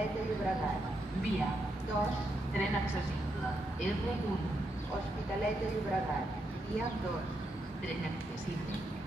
L'Hospitalet de Llobregat. Via. 2. Tren accessible. R1. Hospitalet de Llobregat. Via 2. Tren accesible.